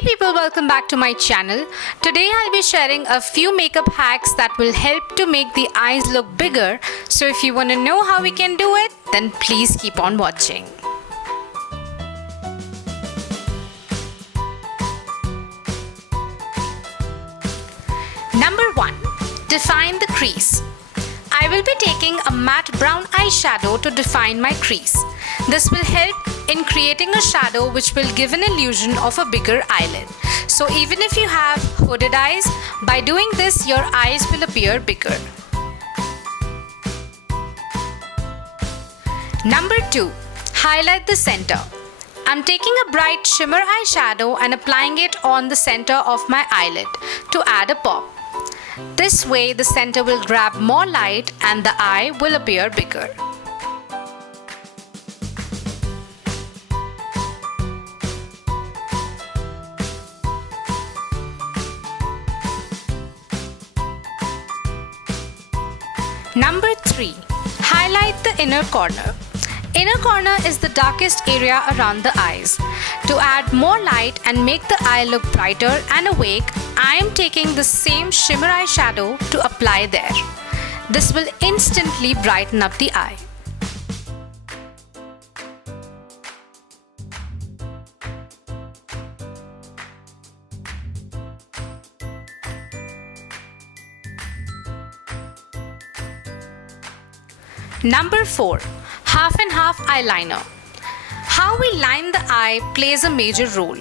Hey people, welcome back to my channel. Today I'll be sharing a few makeup hacks that will help to make the eyes look bigger. So if you want to know how we can do it, then please keep on watching. Number 1. Define the crease. I will be taking a matte brown eyeshadow to define my crease. This will help in creating a shadow which will give an illusion of a bigger eyelid. So even if you have hooded eyes, by doing this your eyes will appear bigger. Number 2. Highlight the center. I'm taking a bright shimmer eyeshadow and applying it on the center of my eyelid to add a pop. This way the center will grab more light and the eye will appear bigger. Number 3. Highlight the inner corner. Inner corner is the darkest area around the eyes. To add more light and make the eye look brighter and awake, I am taking the same shimmer eyeshadow to apply there. This will instantly brighten up the eye. Number 4. Half and half eyeliner. How we line the eye plays a major role.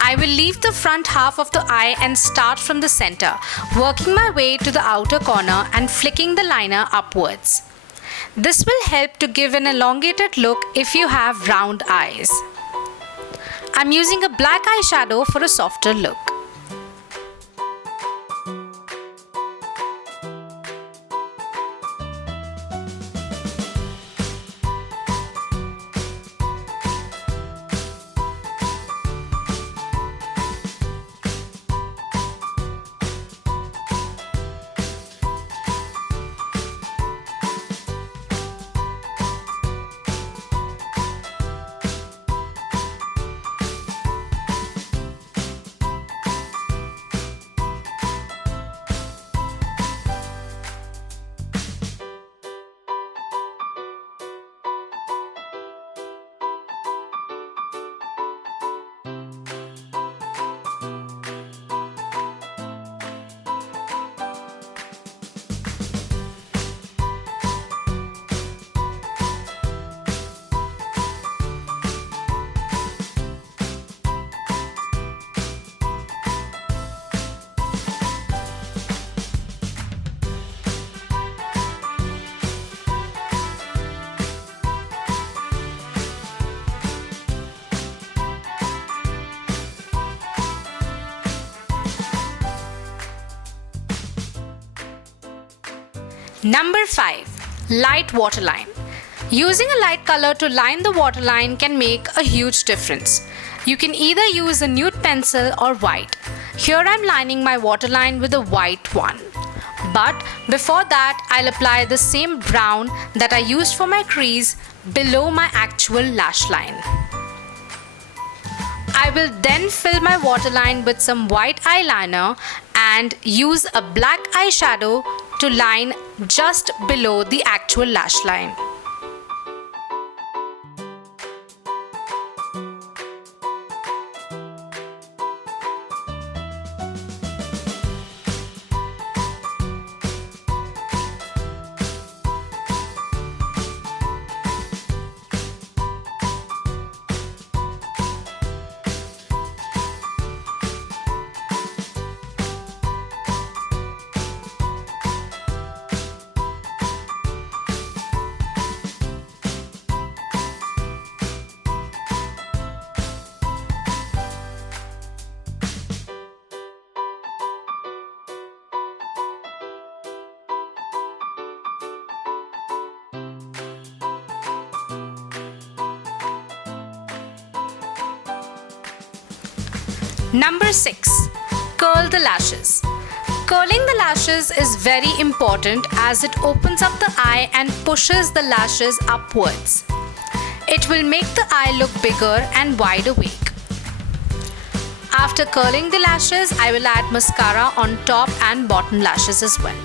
I will leave the front half of the eye and start from the center, working my way to the outer corner and flicking the liner upwards. This will help to give an elongated look if you have round eyes. I'm using a black eyeshadow for a softer look. Number 5. Light waterline. Using a light color to line the waterline can make a huge difference. You can either use a nude pencil or white. Here I'm lining my waterline with a white one. But before that, I'll apply the same brown that I used for my crease below my actual lash line. I will then fill my waterline with some white eyeliner and use a black eyeshadow to line just below the actual lash line. Number 6. Curl the lashes. Curling the lashes is very important as it opens up the eye and pushes the lashes upwards. It will make the eye look bigger and wide awake. After curling the lashes, I will add mascara on top and bottom lashes as well.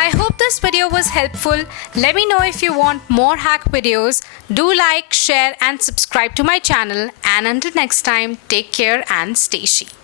I hope this video was helpful. Let me know if you want more hack videos. Do like, share and subscribe to my channel. And until next time, take care and stay chic.